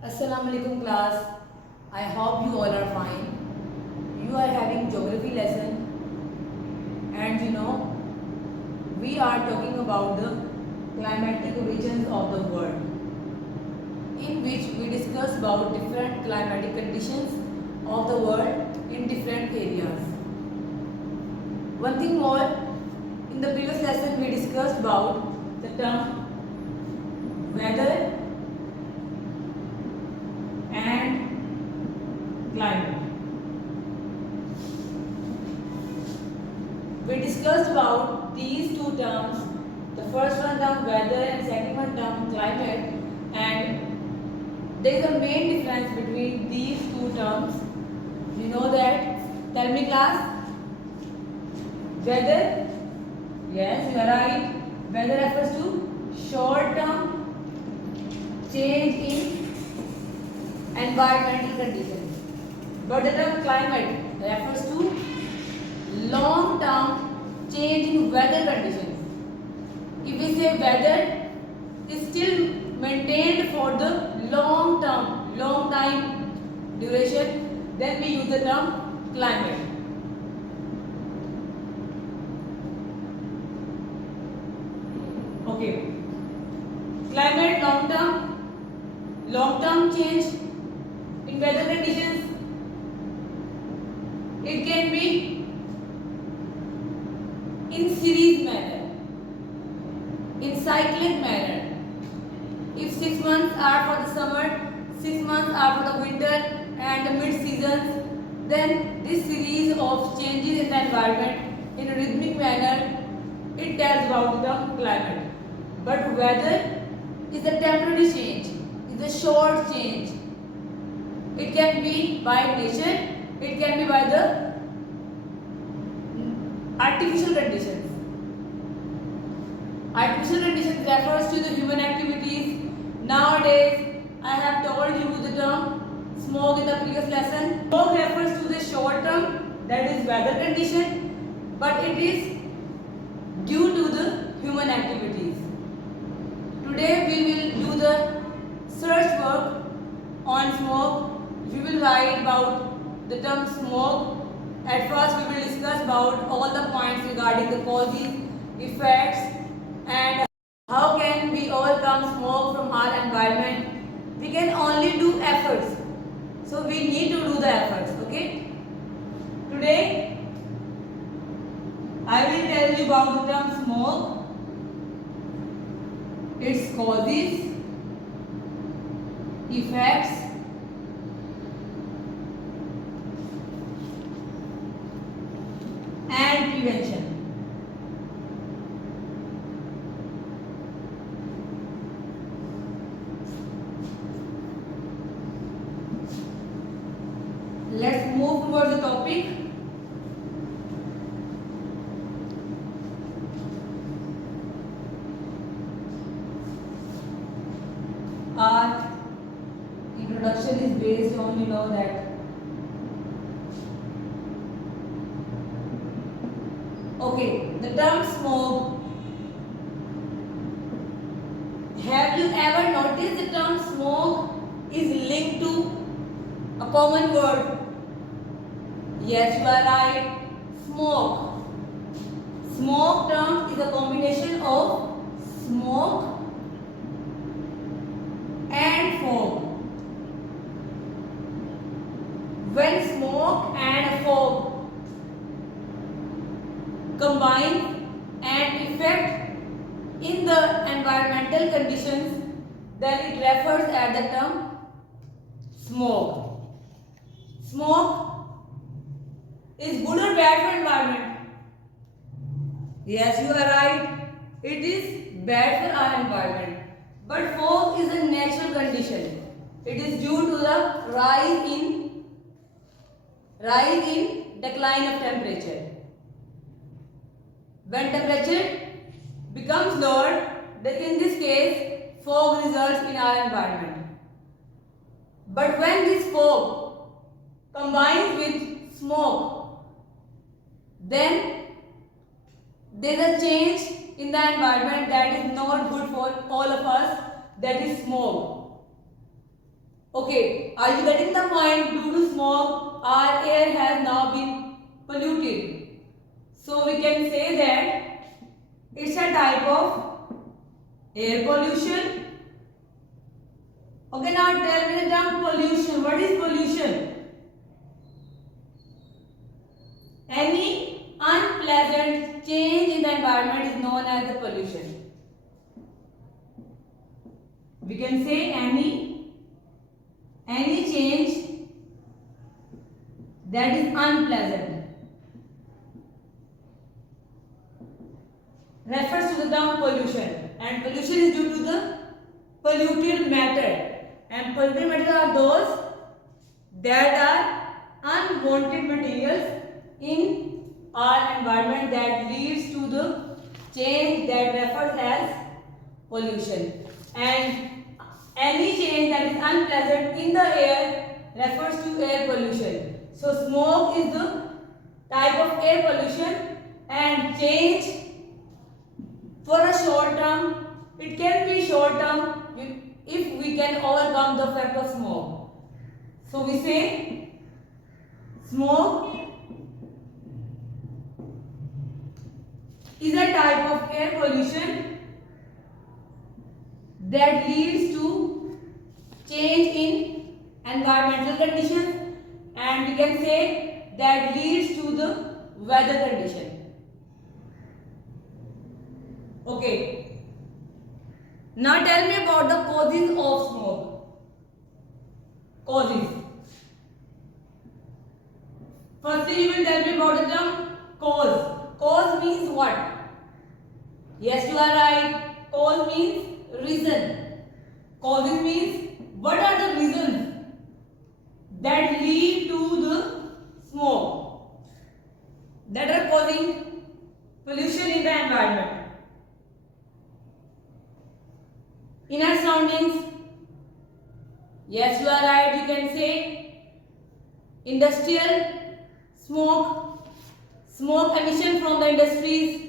Assalamu alaikum class. I hope you all are fine. You are having geography lesson and we are talking about the climatic regions of the world in which we discuss about different climatic conditions of the world in different areas. One thing more, in the previous lesson we discussed about the term weather and climate. We discussed about these two terms, the first one term weather and second one term climate, and there is a main difference between these two terms. You know that? Tell me class. Weather, yes you are right. Weather refers to short term change in environmental conditions. But the term climate refers to long term change in weather conditions. If we say weather is still maintained for the long time duration, then we use the term climate. Okay. Climate long term change in weather conditions. It can be in series manner, in cyclic manner. If 6 months are for the summer, 6 months are for the winter and the mid seasons, then this series of changes in the environment in a rhythmic manner, it tells about the climate. But weather is a temporary change, is a short change. It can be by nature, it can be by the artificial conditions. Artificial conditions refers to the human activities. Nowadays, I have told you the term smog in the previous lesson. Smog refers to the short term, that is weather condition, but it is due to the human activities. Today we will do the search work on smog. We will write about the term smog. At first we will discuss about all the points regarding the causes, effects and how can we overcome smog from our environment. We can only do efforts. So we need to do the efforts, okay? Today I will tell you about the term smog, its causes, effects and prevention. Let's move towards the topic. Our introduction is based on that. Okay, the term smog. Have you ever noticed the term smog is linked to a common word? Yes, you are right. Smoke. Smoke term is a combination of smoke and fog. When smoke and fog combine and effect in the environmental conditions, then it refers as the term smoke. Smoke is good or bad for environment? Yes, you are right. It is bad for our environment. But fog is a natural condition. It is due to the rise in decline of temperature. When temperature becomes lower, then in this case fog results in our environment. But when this fog combines with smoke, then there is a change in the environment that is not good for all of us, that is smog. Okay, are you getting the point? Due to smog, our air has now been polluted. So we can say that it's a type of air pollution. Okay, now tell me the term pollution. What is pollution? Any unpleasant change in the environment is known as the pollution. We can say any change that is unpleasant refers to the term pollution, and pollution is due to the polluted matter, and polluted matter are those that are unwanted materials in our environment that leads to the change that refers as pollution, and any change that is unpleasant in the air refers to air pollution. So smoke is the type of air pollution, and change for a short term, it can be short term if we can overcome the effect of smoke. So we say smoke is a type of air pollution that leads to change in environmental conditions, and we can say that leads to the weather condition. Okay. Now tell me about the causes of smoke. Causes. Firstly, you will tell me about the term cause. Cause means what? Yes, you are right. Cause means reason. Causes means what are the reasons that lead to the smoke that are causing pollution in the environment. In our surroundings, yes, you are right. You can say industrial smoke, smoke emission from the industries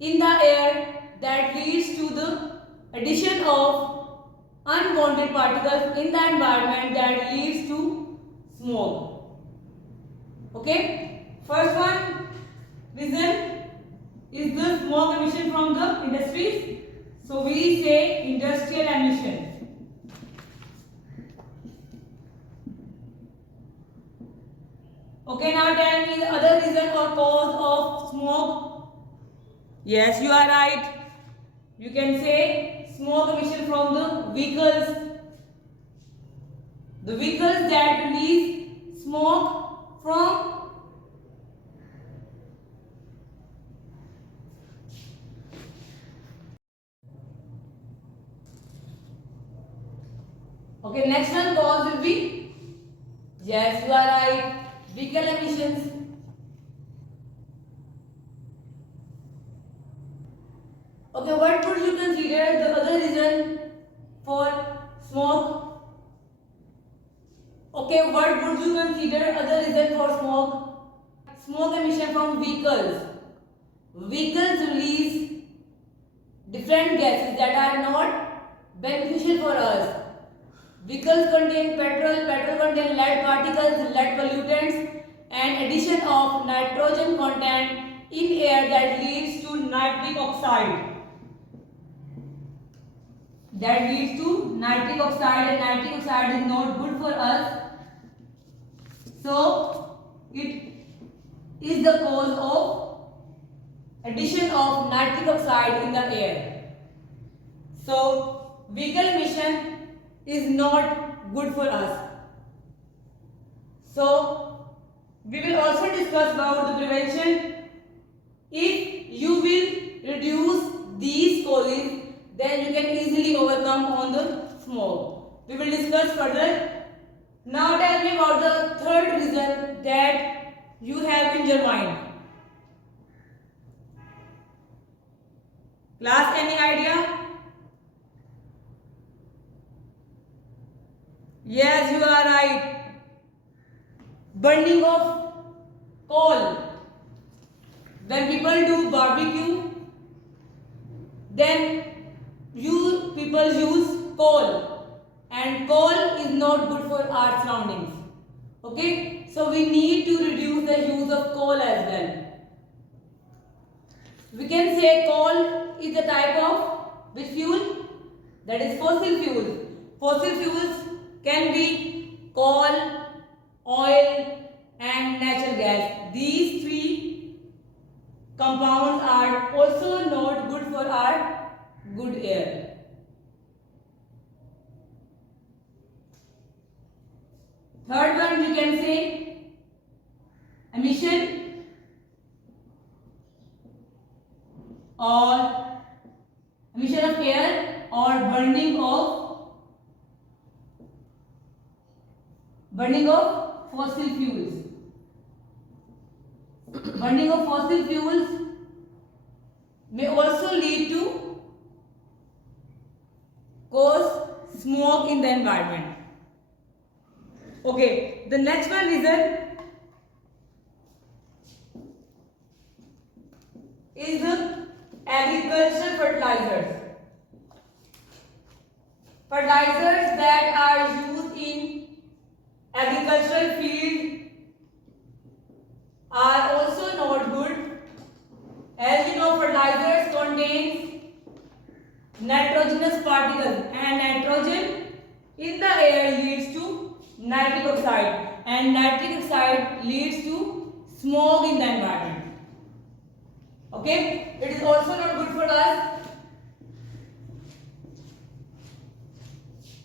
in the air that leads to the addition of unwanted particles in the environment that leads to smoke. Okay, first one reason is the smoke emission from the industries. So we say industrial emission. Okay, now tell me the other reason or cause of smoke. Yes, you are right. You can say smoke emission from the vehicles. The vehicles that release smoke from okay, next one cause will be, yes, you are right, vehicle emissions. Okay, what would you consider the other reason for smoke? Okay, what would you consider other reason for smoke? Smoke emission from vehicles. Vehicles release different gases that are not beneficial for us. Vehicles contain petrol, petrol contain lead particles, lead pollutants, and addition of nitrogen content in air that leads to nitric oxide. That leads to nitric oxide, and nitric oxide is not good for us. So it is the cause of addition of nitric oxide in the air. So vehicle emission is not good for us. So we will also discuss about the prevention. If you will reduce these causes, then you can easily overcome on the smoke. We will discuss further. Now tell me about the third reason that you have in your mind. Class, any idea? Yes, you are right. Burning of coal. When people do barbecue, then people use coal, and coal is not good for our surroundings. Okay, so we need to reduce the use of coal as well. We can say coal is a type of which fuel? That is fossil fuels. Fossil fuels can be coal, oil and natural gas. These three compounds are also not good for our good air. Third one you can say emission or emission of air or burning of fossil fuels. Burning of fossil fuels may also lead to cause smog in the environment. Okay, the next one reason is the agricultural fertilizers. Fertilizers that are used in agricultural field are also not good. As you know, fertilizers contains nitrogenous particles and nitrogen in the air leads to nitric oxide and nitric oxide leads to smog in the environment. Okay, it is also not good for us.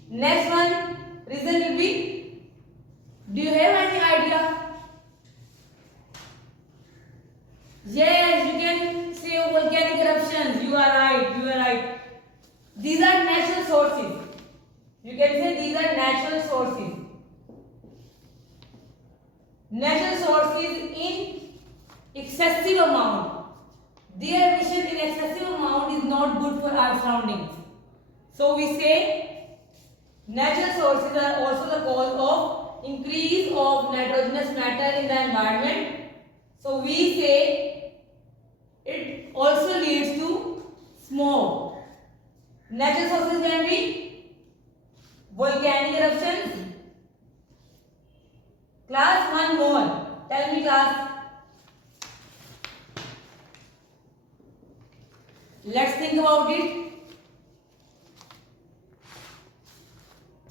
Next one reason will be, do you have any idea? Yes, you can say volcanic eruptions. You are right. These are natural sources. You can say these are natural sources. Natural sources in excessive amount. Their emission in excessive amount is not good for our surroundings. So we say natural sources are also the cause of increase of nitrogenous matter in the environment. So we say it also leads to smog. Natural sources can be volcanic eruptions. Class, one more. Tell me, class. Let's think about it.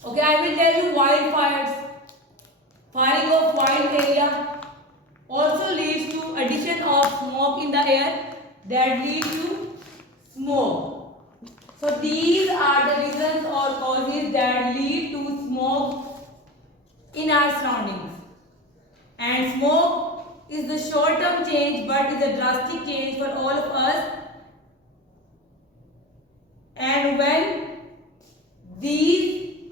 Okay, I will tell you wildfires. Firing of wild area also leads to addition of smoke in the air that leads to smoke. So these are the reasons or causes that lead to smoke in our surroundings. And smoke is the short-term change but is a drastic change for all of us. And when these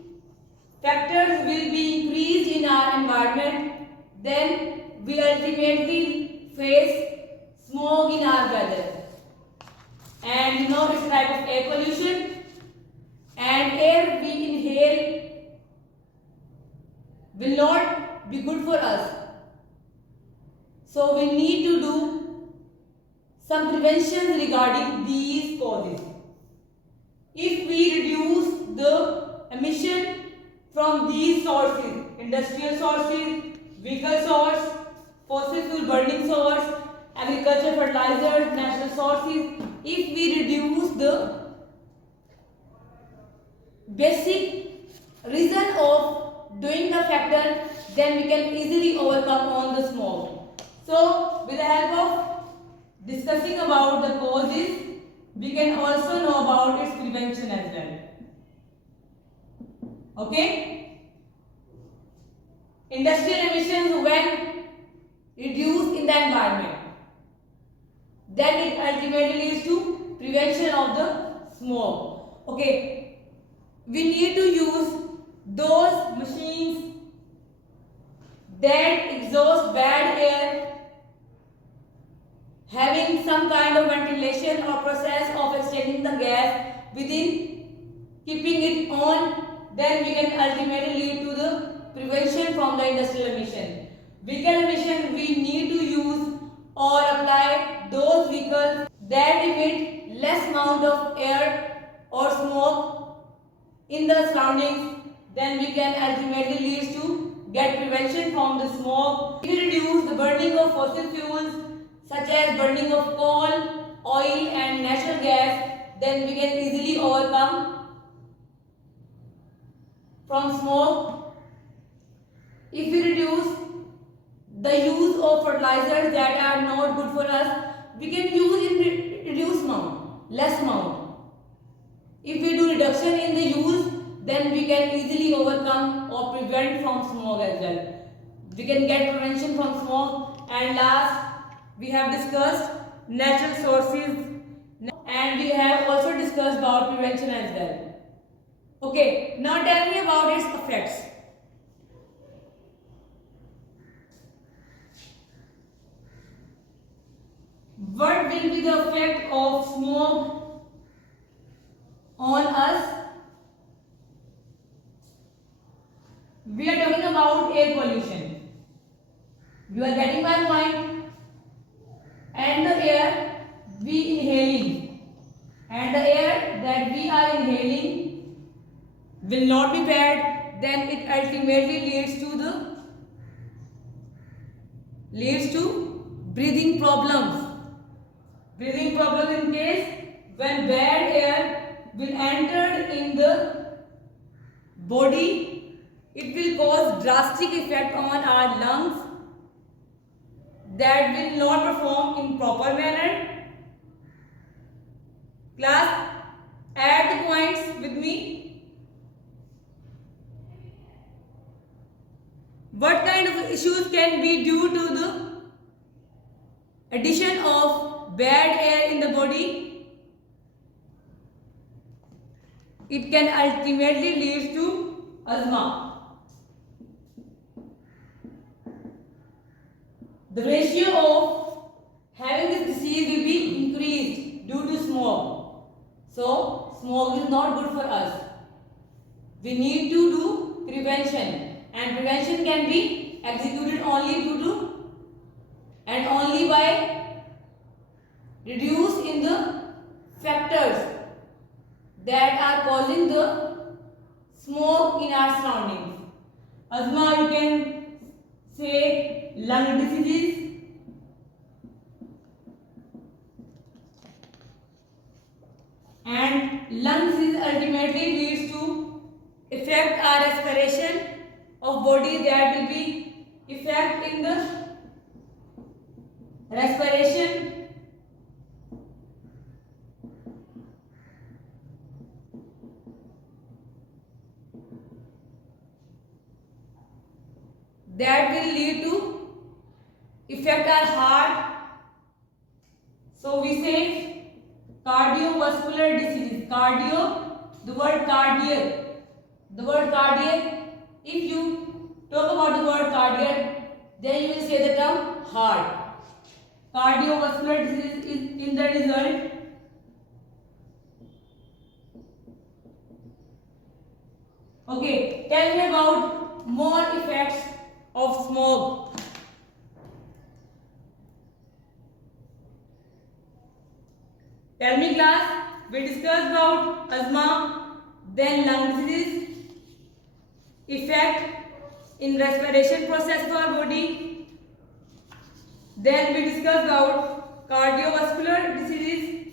factors will be increased in our environment, then we ultimately face smog in our weather. And you know it's a type of air pollution, and air we inhale will not be good for us. So we need to do some preventions regarding these causes. If we reduce the emission from these sources, industrial sources, vehicle source, fossil fuel burning source, agriculture fertilizers, natural sources, if we reduce the basic reason of doing the factor, then we can easily overcome on the smog. So with the help of discussing about the causes, we can also know about its prevention as well. Okay? Industrial emissions when reduced in the environment, then it ultimately leads to prevention of the smog. Okay, we need to use those machines that exhaust bad air, having some kind of ventilation or process of exchanging the gas within keeping it on, then we can ultimately lead to the prevention from the industrial emission. Vehicle emission, we need to use or apply those vehicles that emit less amount of air or smoke in the surroundings. then we can ultimately lead to get prevention from the smog. If we reduce the burning of fossil fuels such as burning of coal, oil and natural gas, then we can easily overcome from smog. If we reduce the use of fertilizers that are not good for us, we can use in reduced amount, less amount. If we do reduction in the use, then we can easily overcome or prevent from smog as well. We can get prevention from smog. And last, we have discussed natural sources and we have also discussed about prevention as well. Okay, now tell me about its effects. What will be the effect of smog on us? We are talking about air pollution. You are getting my point? And the air we inhaling, and the air that we are inhaling will not be bad, then it ultimately leads to breathing problems. Breathing problem in case when bad air will enter in the body, it will cause drastic effect on our lungs that will not perform in proper manner. Class, add the points with me. What kind of issues can be due to the addition of bad air in the body? It can ultimately lead to asthma. The ratio of having this disease will be increased due to smog. So, smog is not good for us. We need to do prevention, and prevention can be executed only due to and only by reduce in the factors that are causing the smog in our surroundings. Asthma, you can say lung diseases, and lung disease ultimately leads to affect our respiration of body, that will be effect in the respiration. That will lead to affect our heart. So we say cardiovascular diseases. The word cardiac. If you talk about the word cardiac, then you will say the term heart. Cardiovascular disease is in the result. Okay, tell me about more effects of smog. Tell me class, we discussed about asthma, then lung disease, effect in respiration process of our body. Then we discussed about cardiovascular diseases.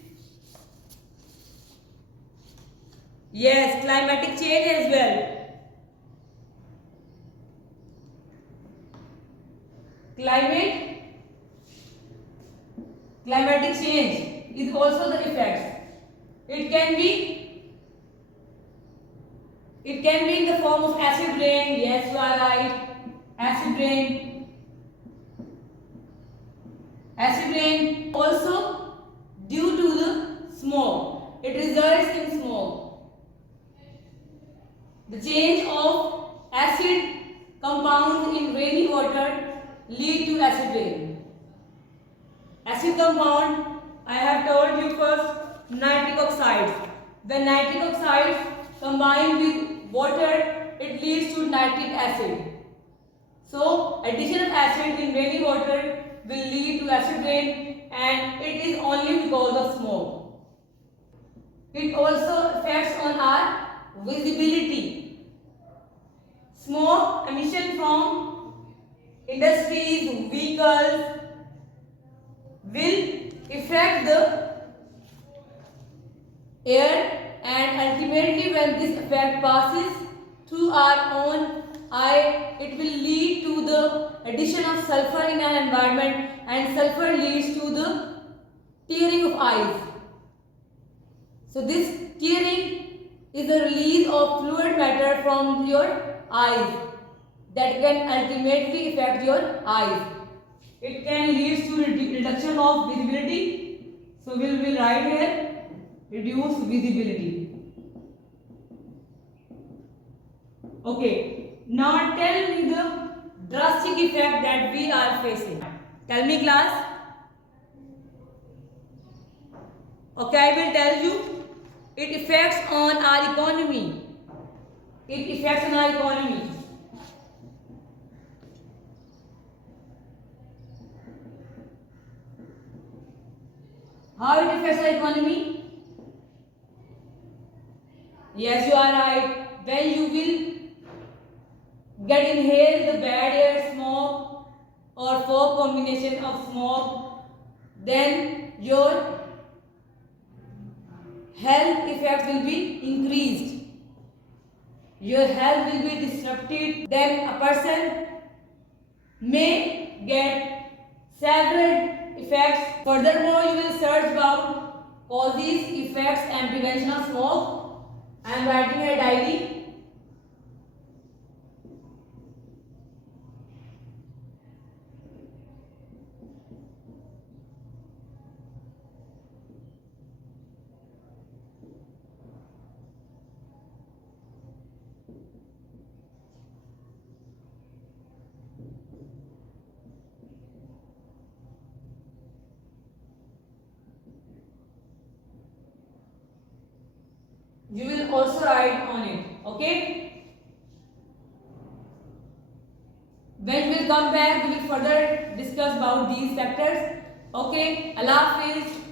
Yes, climatic change as well. Climatic change is also the effects. It can be in the form of acid rain. Yes, you are right. Acid rain also due to the smog. It results in smog. The change of acid compounds in rainy water lead to acid rain. Acid compound, I have told you first, nitric oxide. When nitric oxides combine with water, it leads to nitric acid. So, addition of acid in rainy water will lead to acid rain, and it is only because of smoke. It also affects on our visibility. Smoke emission from industries, vehicles will affect the air, and ultimately when this effect passes through our own eye, it will lead to the addition of sulfur in our environment, and sulfur leads to the tearing of eyes. So this tearing is a release of fluid matter from your eyes that can ultimately affect your eyes. It can lead to reduction of visibility. So we will write here reduce visibility. Okay. Now tell me the drastic effect that we are facing. Tell me, class. Okay, I will tell you. It affects on our economy. It affects on our economy. How it affects our economy? Yes, you are right. When you will get inhale the bad air, smoke or fog combination of smoke, then your health effects will be increased. Your health will be disrupted. Then a person may get several effects. Furthermore, you will search about causes, effects and prevention of smoke. I am writing a diary. You will also write on it. Okay? When we will come back, we will further discuss about these factors. Okay? Allah Hafiz.